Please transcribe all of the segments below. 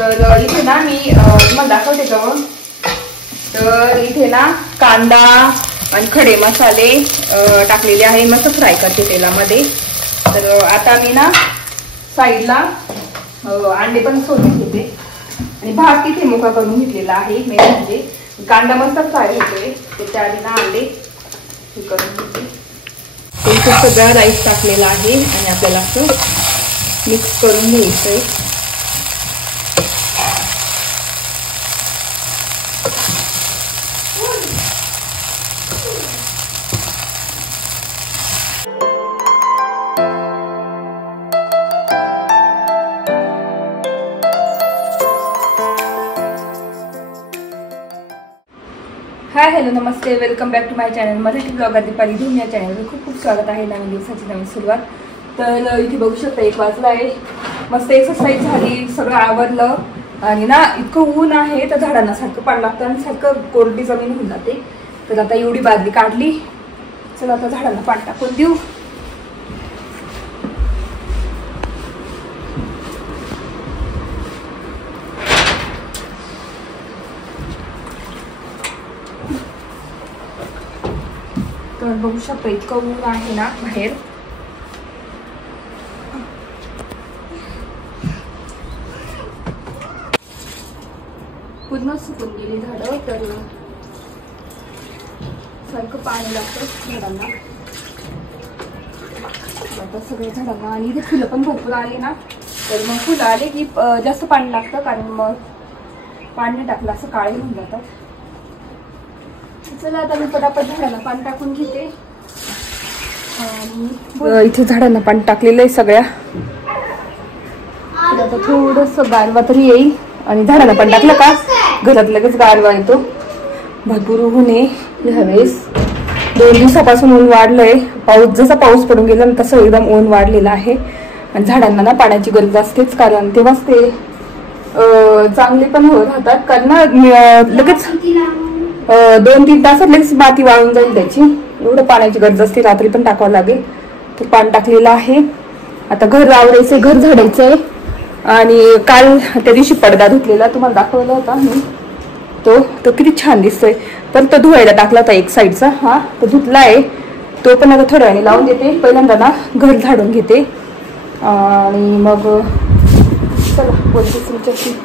तर इथे ना मी तुम्हाला दाखवते जवळ. तर इथे ना कांदा आणि खडे मसाले टाकलेले आहे, मस्त फ्राय करते तेलामध्ये. तर आता मी ना साईडला अंडे पण सोडून घेते आणि भात तिथे मोकळा करून घेतलेला आहे. मेन म्हणजे कांदा मस्त फ्राय होतोय, त्याच्या आधी ना अंडे हे करून घेते. इथे सगळा राईस टाकलेला आहे आणि आपल्याला असं मिक्स करून घ्यायचंय. हाय हॅलो नमस्ते, welcome back to my channel Marathi blogger Deepali Dhoom. या चॅनलवर खूप खूप स्वागत आहे. नवीन दिवसाची नवीन सुरुवात. तर इथे बघू शकता 1 वाजला आहे. मस्त एक्सरसाइज झाली, सगळं आवरलं आणि ना इतकं ऊन आहे तर झाडांना सारखं पाणी लागतं आणि सारखं कोरडी जमीन होऊन जाते. तर आता एवढी बादली काढली, चला आता झाडांना पाणी टाकून देऊ. तर बघू शकता इतकं ऊन आहे ना बाहेर. पूर्ण सुकून गेली झाडं, तर सारखं पाणी लागतं झाडांना. आता सगळ्या झाडांना आणि इथे फुलं पण भरपूर आली ना, तर मग फुलं आले की जास्त पाणी लागतं, कारण मग पाणी टाकलं असं काळे होऊन जातात. चला आता मी पटापट झाडांना पाणी टाकून घेते. इथे झाडांना पाणी टाकलेलं आहे सगळ्या. आता थोडस गारवा तरी येईल आणि झाडांना पाणी टाकलं का घरात लगेच गारवा येतो. भरपूर ऊन आहे ह्यावेळेस. 2 दिवसापासून ऊन वाढलंय. जसा पाऊस पडून गेला ना तसं एकदम ऊन वाढलेलं आहे. आणि झाडांना ना पाण्याची गरज असतेच, कारण तेव्हाच ते चांगले पण राहतात. कारण ना लगेच 2-3 तासात लगेच माती वाळून जाईल त्याची. एवढं पाण्याची गरज असते. रात्री पण टाकावं लागेल. तर पाणी टाकलेलं आहे. आता घर आवरायचंय, घर झाडायचंय. आणि काल त्या दिवशी पडदा धुतलेला तुम्हाला दाखवला होता मी, तो किती छान दिसतोय. पण तो धुवायला टाकला होता एक साईडचा, हा तो धुतला आहे. तो पण आता थोड्या वेळाने लावून देते. पहिल्यांदा ना घर झाडून घेते आणि मग चला बोलते तुमच्याशी.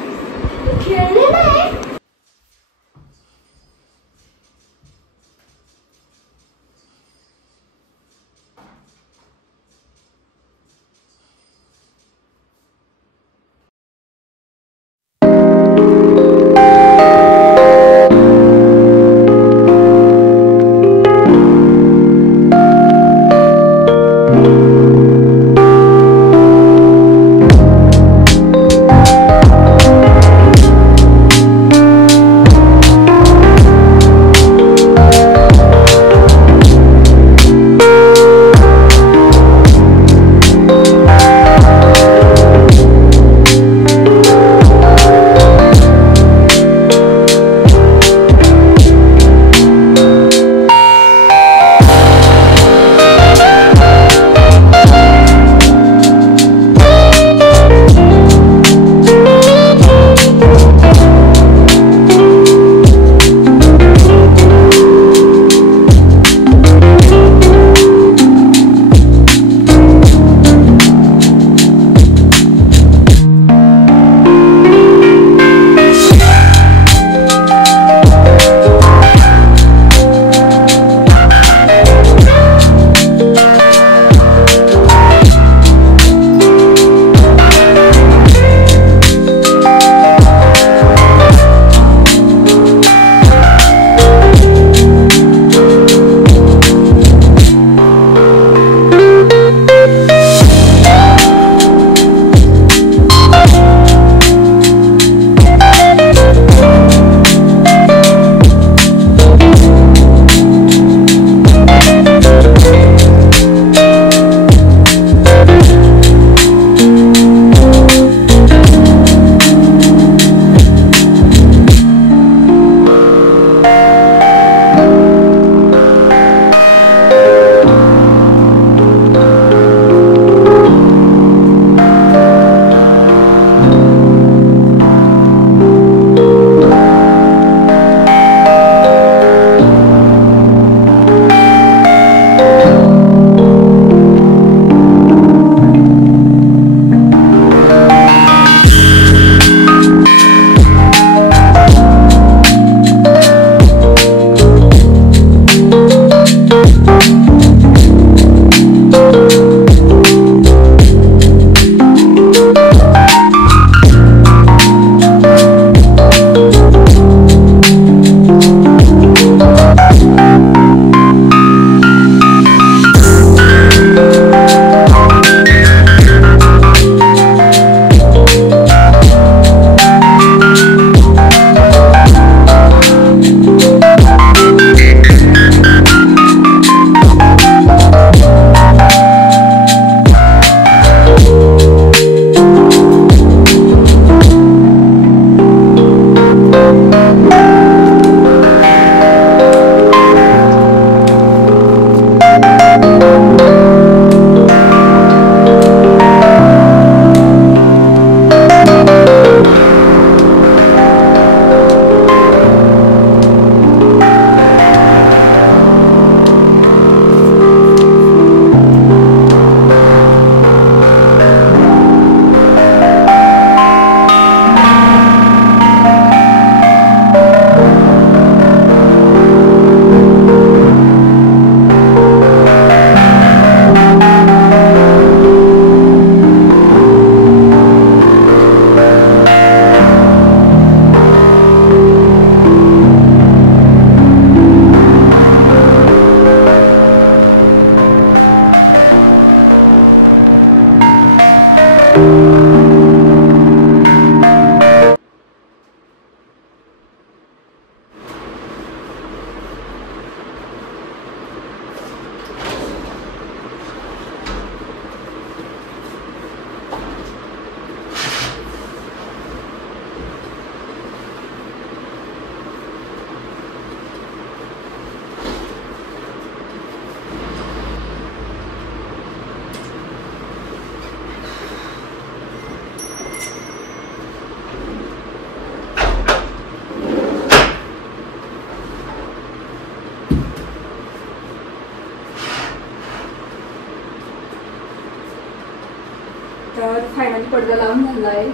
पडदा लावून झाला आहे.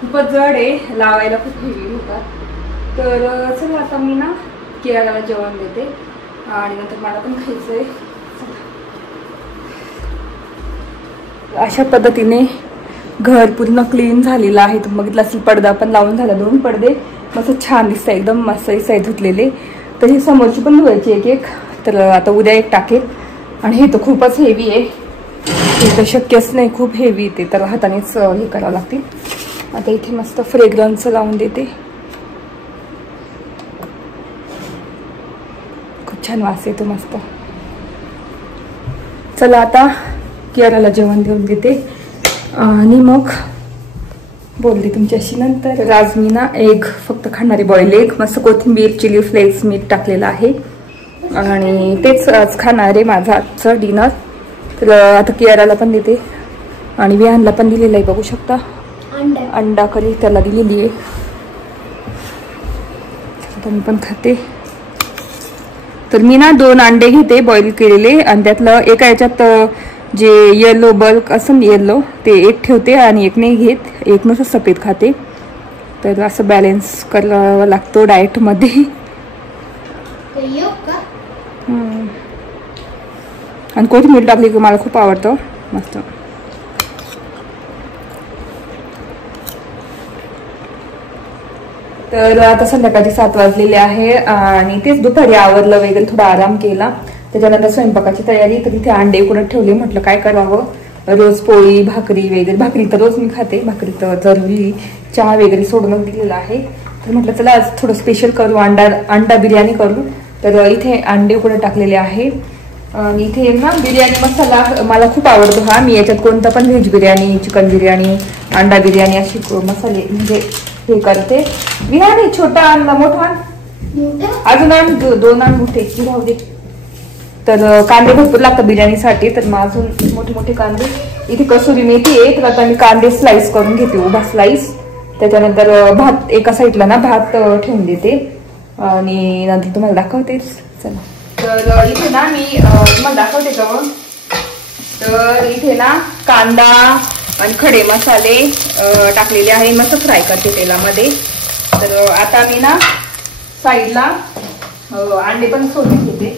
खूपच जड आहे, लावायला खूप हेवी होतात. तर चला आता मी ना किराणाला जेवण देते आणि नंतर मला पण खायचं आहे. अशा पद्धतीने घर पूर्ण क्लीन झालेलं आहे. तुम्ही बघितलं असेल, पडदा पण लावून झाला. 2 पडदे मस्त छान दिसत, एकदम मस्त दिसत धुतलेले. तर ही समोरची पण धुवायची एक. तर आता उद्या एक टाकेल. आणि हे तर खूपच हेवी आहे, हे तर शक्यच नाही, खूप हेवी ते, तर हातानेच हे करावं लागते. आता इथे मस्त फ्रेग्रन्स लावून देते, खूप छान वास येतो मस्त. चला आता किराला जेवण देऊन देते आणि मग बोलते तुमच्याशी नंतर. आज मी ना एग फक्त खाणारी, बॉईल एग, मस्त कोथिंबीर, चिली फ्लेक्स, मीठ टाकलेलं आहे आणि तेच आज खाणार आहे माझं आजचं डिनर. तर आता किराला पण देते आणि विहानला पण दिलेलं आहे, बघू शकता. अंडा करी त्याला दिलेली आहे. आता मी पण खाते. तर मी ना 2 अंडे घेते बॉईल केलेले आणि त्यातलं एका याच्यात जे येलो बल्क असं येलो ते एक ठेवते आणि एक नाही घेत, एक नुसतं सफेद खाते. तर असं बॅलन्स करावं लागतो डाएटमध्ये. आणि कोथिंबीर टाकली की मला खूप आवडतं मस्त. तर आता संध्याकाळचे 7 वाजलेले आहे आणि तेच दुपारी आवरलं वगैरे, थोडा आराम केला. त्याच्यानंतर स्वयंपाकाची तयारी. तर तिथे अंडे उकडत ठेवले, म्हटलं काय करावं. रोज पोळी भाकरी वगैरे, भाकरी तर रोज मी खाते, भाकरी तर जरुरी, चहा वगैरे सोडूनच दिलेला आहे. तर म्हटलं चला आज थोडं स्पेशल करू, अंडा बिर्याणी करू. तर इथे अंडे उकडत टाकलेले आहे आणि इथे ना बिर्याणी मसाला मला खूप आवडतो हा. मी याच्यात कोणता पण व्हेज बिर्याणी, चिकन बिर्याणी, अंडा बिर्याणी अशी मसाले म्हणजे हे करते. बिर्याणी छोटा आणला, मोठा अजून आण, 2 आण मोठे राहू दे. तर कांदे भरपूर लागतात बिर्याणीसाठी, तर मग अजून मोठे मोठे कांदे. इथे कसुरी मेथी आहे, तर आता मी कांदे स्लाइस करून घेते, उभा स्लाइस. त्याच्यानंतर भात एका साईडला ना भात ठेवून देते आणि नंतर तुम्हाला दाखवतेच. चला, तर इथे ना मी तुम्हाला दाखवते का. तर इथे ना कांदा आणि खडे मसाले टाकलेले आहे, मस्त फ्राय करते तेलामध्ये. तर आता मी ना साईडला अंडे पण सोडून घेते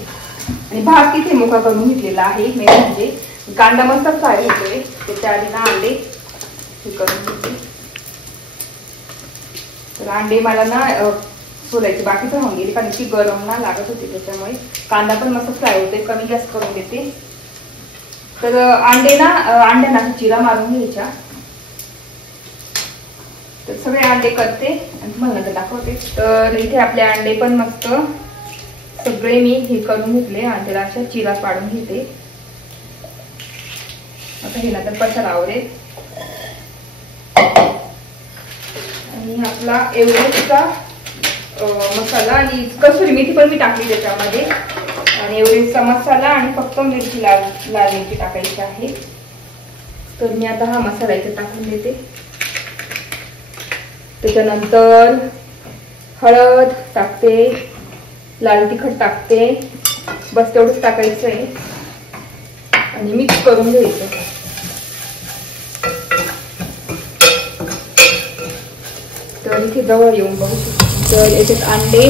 आणि भात तिथे मोकळा करून घेतलेला आहे. मेन म्हणजे कांदा मस्त फ्राय होतोय, त्याच्या आधी ना अंडे हे करून घेते. तर अंडे मला ना सोलायची बाकी पण होऊन गेली, कारण की गरम ना लागत होती, त्याच्यामुळे कांदा पण मस्त फ्राय होते. कमी गॅस करून देते. तर अंडे ना अंड्यांना चिरा मारून घ्यायच्या. तर सगळे अंडे करते आणि तुम्हाला नंतर दाखवते. तर इथे आपले अंडे पण मस्त सगळे मी हे करून घेतले आणि त्याला अशा चिरा पाडून घेते. आता हे नंतर पसार आवरेल. आणि आपला एव्हरेस्टचा मसाला आणि कसुरी मेथी पण मी टाकली त्याच्यामध्ये, आणि एव्हरेस्टचा मसाला आणि फक्त मिरची लाल मिरची टाकायची आहे. तर मी आता हा मसाला इथे टाकून देते. त्याच्यानंतर हळद टाकते, लाल तिखट टाकते, बस तेवढंच टाकायचं आहे आणि मिक्स करून घ्यायचं. तर इथे जवळ येऊन बघू शकतो. तर याच्यात अंडे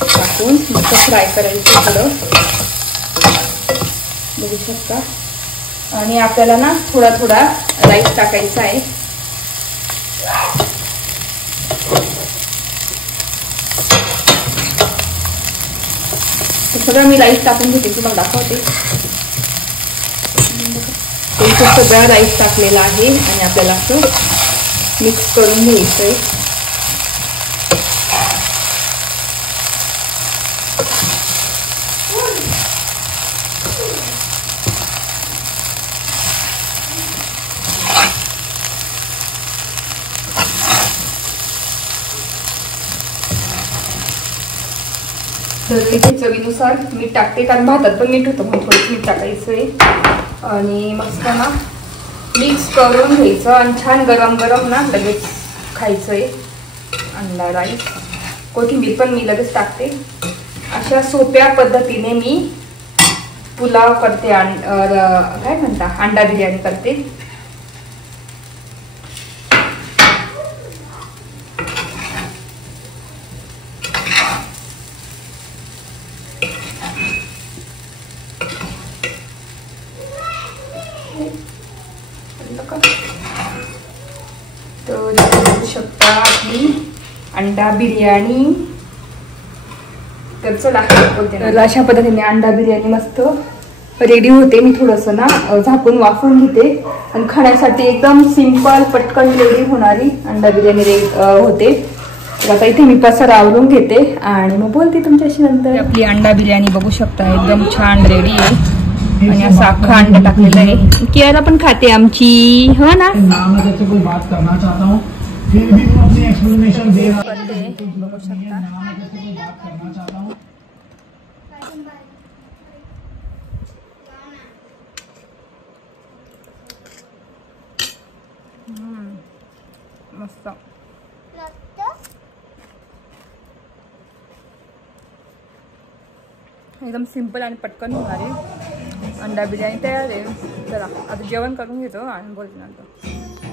टाकून मस्त फ्राय करायचं थोडं, बघू शकता. आणि आपल्याला ना थोडा थोडा राईस टाकायचा आहे. सगळं मी राईस टाकून घेते, तुम्हाला दाखवते. इथे सगळा राईस टाकलेला आहे आणि आपल्याला असं मिक्स करून घ्यायचंय. तर इथे चवीनुसार मीठ टाकते, कारण भातात पण मीठ होतं म्हणून थोडं मीठ टाकायचंय. आणि मस्त ना मिक्स करून घ्यायचं आणि छान गरम गरम ना लगेच खायचंय अंडा राईस. कोथिंबीर पण मी लगेच टाकते. अशा सोप्या पद्धतीने मी पुलाव करते, काय म्हणता, अंडा बिर्याणी करते. तर बघू शकता आपली अंडा बिर्याणी. तर चला बोलते ना, अशा पद्धतीने अंडा बिर्याणी मस्त रेडी होते. मी थोडंसं ना झाकून वाफवून घेते आणि खाण्यासाठी एकदम सिंपल पटकन रेडी होणारी अंडा बिर्याणी होते. तर आता इथे मी पसारा आवरून घेते आणि मग बोलते तुमच्याशी नंतर. आपली अंडा बिर्याणी बघू शकता एकदम छान रेडी आहे आणि असं अख्खा अंडा टाकलेलं आहे. कियारा पण खाते आमची, हो ना. बघू शकता मस्त एकदम सिंपल आणि पटकन होणारी अंडा बिर्याणी तयार आहे. चला आता जेवण करून घेतो आणि बोलतो नंतर.